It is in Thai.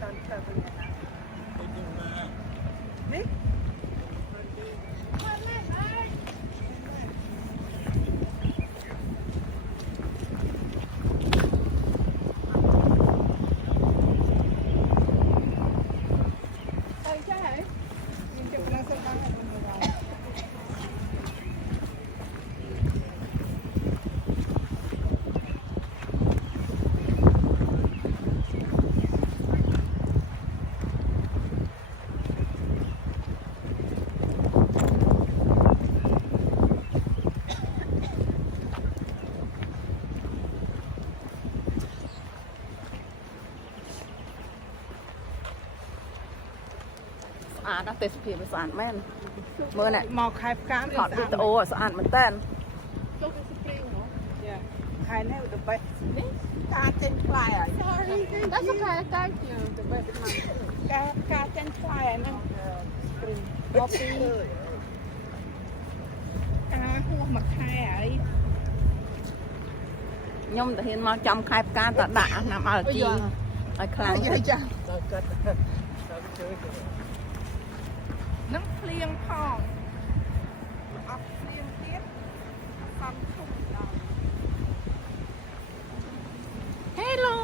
ตอนเติมเป็นยังไงนี่ nó tết phim sạn men mưa này หมอกขายกาม ถอดวิดีโอสะอาดมันเต้น ขายแนวเดอะเบสนี่กาเจนฟลายอ่ะ That's okay, thank you. The bread is mine. กาเจนฟลายอ่ะนั่นบอปีกาหัวมาขายอ่ะ nhung thì hiện mà trong khai cá ta đã nằm ở chi ở khang ใหญ่จังน้ำเพลียงพองเอาเพลียงเทียบความทุ่มเรา hello